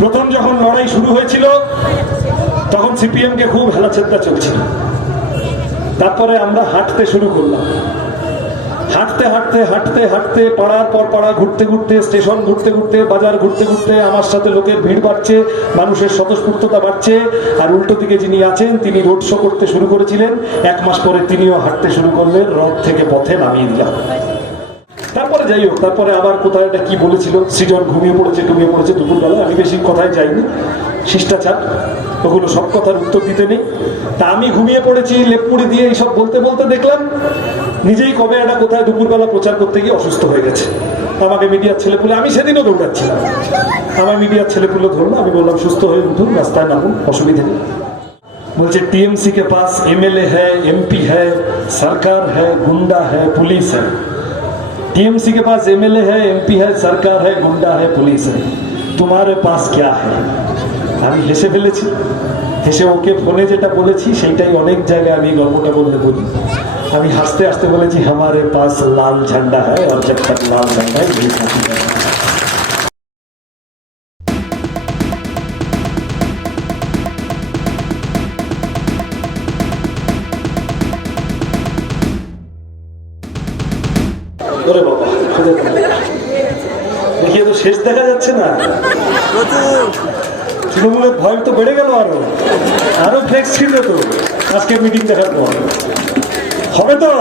প্রথম যখন লড়াই শুরু হয়েছিল, তখন সিপিএম কে খুব হেলাচেত্তা চলছিল। তারপরে আমরা হাঁটতে শুরু করলাম। হাঁটতে হাঁটতে হাঁটতে হাঁটতে, পাড়ার পর পাড়া, ঘুরতে ঘুরতে, স্টেশন ঘুরতে ঘুরতে, বাজার ঘুরতে ঘুরতে, আমার সাথে লোকের ভিড় বাড়ছে, মানুষের স্বতঃস্ফূর্ততা বাড়ছে, আর উল্টো দিকে যিনি আছেন, তিনি রোড শো করতে শুরু করেছিলেন। এক মাস পরে তিনিও হাঁটতে শুরু করলেন, রথ থেকে পথে নামিয়ে দিলাম। তারপরে যাই হোক তারপরে আবার কোথায় একটা কি বলেছিল সৃজন ঘুমিয়ে পড়েছে ঘুমিয়ে পড়েছে দুপুরবেলা আমি বেশি কথায় যাইনি শিষ্টাচার ওগুলো সব কথার উত্তর দিতে নেই তা আমি ঘুমিয়ে পড়েছি লেপপুরি দিয়ে এইসব বলতে বলতে দেখলাম নিজেই কবে একটা কোথায় দুপুরবেলা প্রচার করতে গিয়ে অসুস্থ হয়ে গেছে আমাকে মিডিয়ার ছেলেপুলে আমি সেদিনও দৌড়াচ্ছিলাম আমার মিডিয়ার ছেলেপুলে ধরলো আমি বললাম সুস্থ হয়ে উঠুন রাস্তায় নামুন অসুবিধে নেই बोलते टीएमसी के पास एमएलए है एमपी है सरकार है गुंडा है पुलिस है टीएमसी के पास एमएलए है एमपी है सरकार है गुंडा है पुलिस है तुम्हारे पास क्या है আমি হেসে ফেলেছি হেসে ওকে ফোনে যেটা বলেছি সেইটাই অনেক জায়গায় আমি এই গল্পটা বলতে বলি আমি হাসতে হাসতে বলেছি हमारे पास लाल झंडा है और जब तक लाल झंडा বাবা। দেখিয়ে তো শেষ দেখা যাচ্ছে না। তৃণমূলের ভয় তো বেড়ে গেল আরও। আরও ফ্লেক্স ছিল তো। আজকে মিটিং দেখার পর। হবে তো?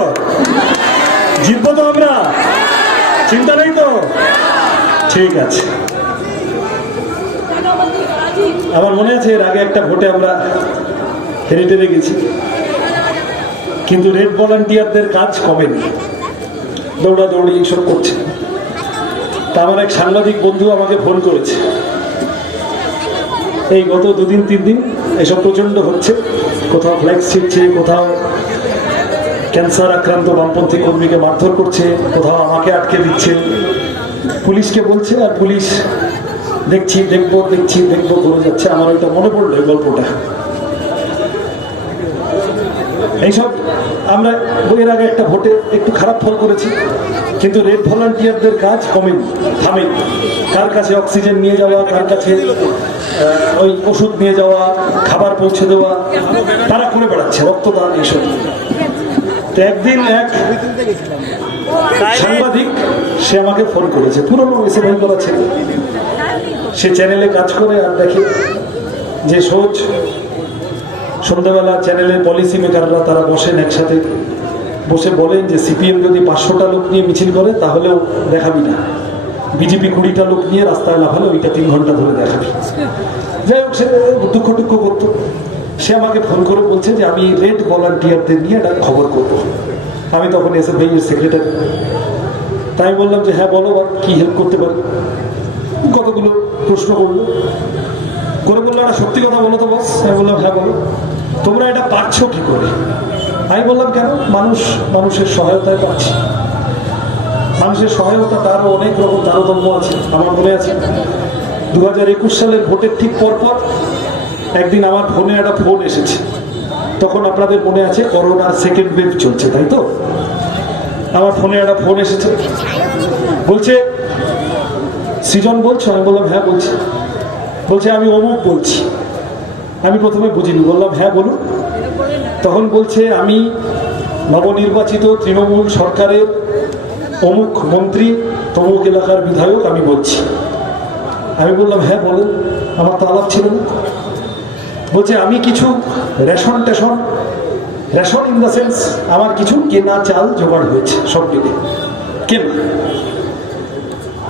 জিতবো তো আমরা। চিন্তা নেই তো? ঠিক আছে। আমার মনে আছে এর আগে একটা ভোটে আমরা হেরে টেরে গেছি। কিন্তু রেড ভলান্টিয়ারদের কাজ কমেনি। দৌড়াদৌড়ি এইসব করছে তা আমার এক সাংবাদিক বন্ধু আমাকে ফোন করেছে। এই গত দুদিন, তিন দিন এসব প্রচণ্ড হচ্ছে। কোথাও ফ্ল্যাক্স ছিটছে কোথাও ক্যান্সার আক্রান্ত বামপন্থী কর্মীকে মারধর করছে, কোথাও আমাকে আটকে দিচ্ছে। পুলিশকে বলছে, আর পুলিশ, দেখছি, দেখব দেখছি, দেখব করে যাচ্ছে। আমার ওইটা মনে পড়ল এই গল্পটা। এইসব আমরা বইয়ের আগে একটা ভোটে একটু খারাপ ফল করেছি, কিন্তু রেড ভলান্টিয়ারদের কাজ কমেনি, থামেনি। কার কাছে অক্সিজেন নিয়ে যাওয়া, কার কাছে ওই ওষুধ নিয়ে যাওয়া, খাবার পৌঁছে দেওয়া, তারা করে বেড়াচ্ছে, রক্তদান এইসব তো একদিন এক সাংবাদিক, সে আমাকে ফোন করেছে, পুরনো এসে ভাই করা ছেলে সে চ্যানেলে কাজ করে আর দেখে যে সোচ সন্ধ্যাবেলা চ্যানেলের পলিসি মেকাররা তারা বসেন একসাথে। বসে বলেন যে সিপিএম যদি পাঁচশোটা লোক নিয়ে মিছিল করে তাহলেও দেখাবি না। বিজেপি কুড়িটা লোক নিয়ে রাস্তায় লাফালে ওইটা তিন ঘণ্টা ধরে দেখাবি। যাই হোক সে দুঃখ টুক্ষ করতো। সে আমাকে ফোন করে বলছে যে আমি রেড ভলান্টিয়ারদের নিয়ে একটা খবর করব। আমি তখন এসে ভাই সেক্রেটারি তাই বললাম যে হ্যাঁ বল, কি হেল্প করতে পারি? কতগুলো প্রশ্ন করল। করে বলল একটা সত্যি কথা বলো তো বস আমি বললাম হ্যাঁ বলো। তোমরা এটা পারছ কি করে? আমি বললাম, কেন? মানুষ, মানুষের সহায়তায় পাচ্ছি মানুষের সহায়তা তারও অনেক রকম তারতম্য আছে, আমার মনে আছে। দু হাজার একুশ সালের ভোটের ঠিক পর পর একদিন আমার ফোনে একটা ফোন এসেছে। তখন আপনাদের মনে আছে, করোনার সেকেন্ড ওয়েভ চলছে, তাই তো? আমার ফোনে একটা ফোন এসেছে। বলছে, সৃজন বলছো? আমি বললাম হ্যাঁ বলছি। বলছে, আমি অমুক বলছি। আমি প্রথমে বুঝিনি, বললাম হ্যাঁ বলুন। তখন বলছে, আমি নবনির্বাচিত তৃণমূল সরকারের অমুক মন্ত্রী, তমুক এলাকার বিধায়ক, আমি বলছি। আমি বললাম হ্যাঁ বলেন, আমার তো ছিল না। বলছে, আমি কিছু রেশন টেশন, রেশন ইন দ্য সেন্স, আমার কিছু কেনা চাল জোগাড় হয়েছে, সব মিলে। কেনা।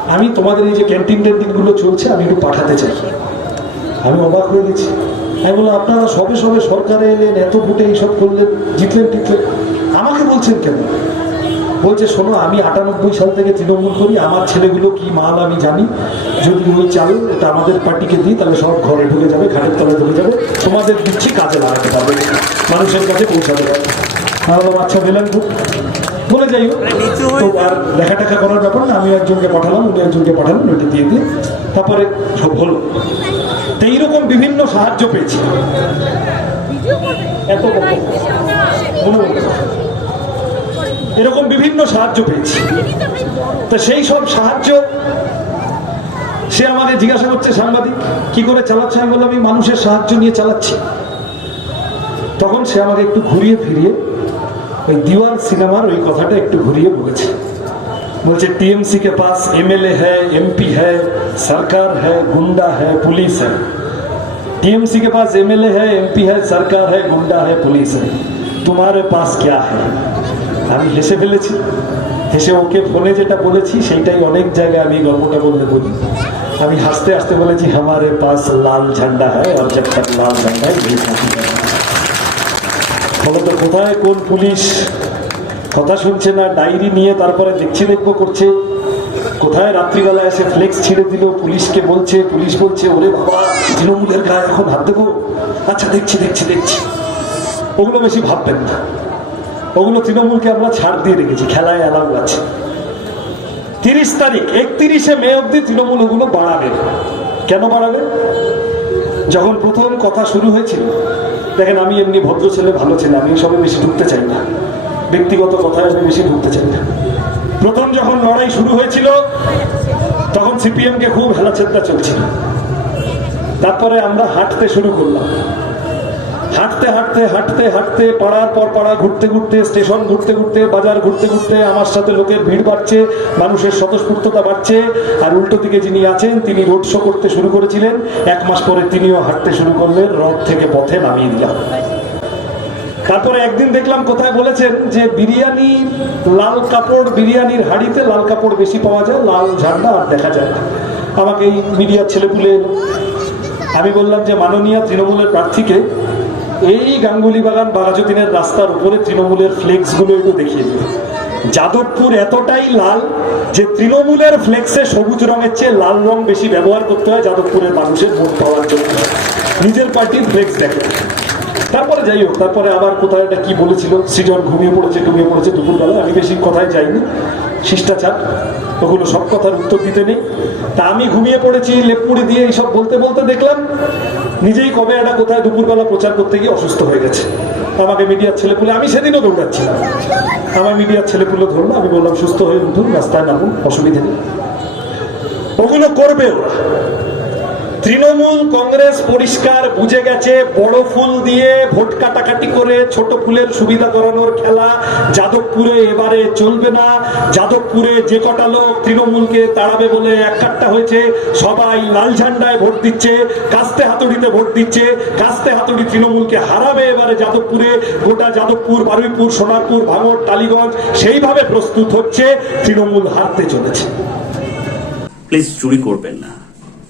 আমি তোমাদের এই যে ক্যান্টিন ট্যান্টিনগুলো চলছে, আমি একটু পাঠাতে চাই। আমি অবাক হয়ে গেছি। আমি বললাম, আপনারা সবে সবে সরকারে এলেন, এত ভোটে এইসব করলেন, জিতলেন টিকলেন আমাকে বলছেন কেন? বলছে, শোনো, আমি আটানব্বই সাল থেকে তৃণমূল করি, আমার ছেলেগুলো কি মাল আমি জানি। যদি ওই চাল এটা আমাদের পার্টিকে দিই, তাহলে সব ঘরে ঢুকে যাবে ঘাটের তলায় ঢুকে যাবে। তোমাদের দিচ্ছি, কাজে লাগাতে পারবে। মানুষের কাছে পৌঁছাতে পারবে বললাম আচ্ছা দিলেন খুব বলে যাই হোক। আর দেখা টাকা করার ব্যাপার না, আমি একজনকে পাঠালাম, উনি একজনকে পাঠালাম ওইটা দিয়ে দিয়ে। তারপরে সব হলো। এইরকম বিভিন্ন সাহায্য পেয়েছি। এত। এরকম বিভিন্ন সাহায্য পেয়েছি। তো সেই সব সাহায্য সে আমাকে জিজ্ঞাসা করছে, সাংবাদিক, কি করে চালাচ্ছে? আমি বললাম, আমি মানুষের সাহায্য নিয়ে চালাচ্ছি। তখন সে আমাকে একটু ঘুরিয়ে ফিরিয়ে ওই দিওয়াল সিনেমার ওই কথাটা একটু ঘুরিয়ে বলেছে। বলছে टीएमसी के पास एमएलए है एमपी है सरकार है गुंडा है पुलिस है टीएमसी के पास एमएलए है एमपी है सरकार है गुंडा है पुलिस है तुम्हारे पास क्या है আমি হেসে ফেলেছি হেসে ওকে ফোনে যেটা বলেছি সেইটাই অনেক জায়গায় আমি এই গল্পটা বলতে বলি আমি হাসতে হাসতে বলেছি हमारे पास लाल झंडा है और जब तक लाल झंडा है यही साथी है ফলত কোথায় কোন পুলিশ কথা শুনছে না, ডায়েরি নিয়ে তারপরে দেখছি দেখব করছে। কোথায় রাত্রিবেলা এসে ফ্লেক্স ছিঁড়ে দিল, পুলিশকে বলছে, পুলিশ বলছে, ওরে বাবা, তৃণমূলের গায়ে এখন হাত দেবো? আচ্ছা দেখছি দেখছি দেখছি। ওগুলো বেশি ভাববেন না। ওগুলো তৃণমূলকে আমরা ছাড় দিয়ে রেখেছি, খেলায় অ্যালাউ আছে। তিরিশ তারিখ, একত্রিশে মে অব্দি তৃণমূল ওগুলো বাড়াবে। কেন বাড়াবে? যখন প্রথম কথা শুরু হয়েছিল, দেখেন আমি এমনি ভদ্র ছেলে, ভালো ছেলে, আমি সবে বেশি ঢুকতে চাই না। ব্যক্তিগত কথায় বেশি ঢুকতে চাই প্রথম যখন লড়াই শুরু হয়েছিল, তখন সিপিএম কে খুব হেলাচেত্তা চলছিল। তারপরে আমরা হাঁটতে শুরু করলাম। হাঁটতে হাঁটতে হাঁটতে হাঁটতে, পাড়ার পর পাড়া, ঘুরতে ঘুরতে, স্টেশন ঘুরতে ঘুরতে, বাজার ঘুরতে ঘুরতে, আমার সাথে লোকের ভিড় বাড়ছে, মানুষের স্বতঃস্ফূর্ততা বাড়ছে, আর উল্টো দিকে যিনি আছেন, তিনি রোড শো করতে শুরু করেছিলেন। এক মাস পরে তিনিও হাঁটতে শুরু করলেন, রথ থেকে পথে নামিয়ে দিলাম। তারপরে একদিন দেখলাম কোথায় বলেছেন যে বিরিয়ানি লাল কাপড়, বিরিয়ানির হাড়িতে লাল কাপড় বেশি পাওয়া যায়, লাল ঝান্ডা আর দেখা যায় না। আমাকে এই মিডিয়ার ছেলেপুলে আমি বললাম যে মাননীয় তৃণমূলের প্রার্থীকে এই গাঙ্গুলি বাগান বাগাজুদ্দিনের রাস্তার উপরে তৃণমূলের ফ্লেক্সগুলো একটু দেখিয়ে দিল যাদবপুর এতটাই লাল যে তৃণমূলের ফ্লেক্সে সবুজ রঙের চেয়ে লাল রং বেশি ব্যবহার করতে হয় যাদবপুরের মানুষের ভোট পাওয়ার জন্য। নিজের পার্টির ফ্লেক্স দেখে তারপরে যাই হোক, তারপরে আবার কোথায় একটা কি বলেছিল? সৃজন ঘুমিয়ে পড়েছে ঘুমিয়ে পড়েছে দুপুরবেলা আমি বেশি কথায় যাইনি, শিষ্টাচার, ওগুলো সব কথার উত্তর দিতে নেই। তা আমি ঘুমিয়ে পড়েছি লেপপুড়ি দিয়ে এইসব বলতে বলতে দেখলাম, নিজেই কবে একটা কোথায় দুপুরবেলা প্রচার করতে গিয়ে অসুস্থ হয়ে গেছে। আমাকে মিডিয়ার ছেলেপুলে আমি সেদিনও দৌড়াচ্ছিলাম। আমার মিডিয়ার ছেলেপুলে ধরলো, আমি বললাম, সুস্থ হয়ে উঠুন, রাস্তায় নামুন, অসুবিধে নেই। ওগুলো করবে ওরা তৃণমূল কংগ্রেস পরিষ্কার বুঝে গেছে, বড় ফুল দিয়ে ভোট কাটাকাটি করে ছোট ফুলের সুবিধা করানোর খেলা যাদবপুরে এবারে চলবে না। যাদবপুরে যে কটা লোক তৃণমূলকে তাড়াবে বলে এক কাট্টা হয়েছে, সবাই লাল ঝান্ডায় ভোট দিচ্ছে, কাস্তে হাতুড়িতে ভোট দিচ্ছে, কাস্তে হাতুড়ি তৃণমূলকে হারাবে এবারে যাদবপুরে। গোটা যাদবপুর, বারুইপুর, সোনারপুর, ভাঙড়, টালিগঞ্জ সেইভাবে প্রস্তুত হচ্ছে, তৃণমূল হারতে চলেছে। প্লিজ চুরি করবেন না।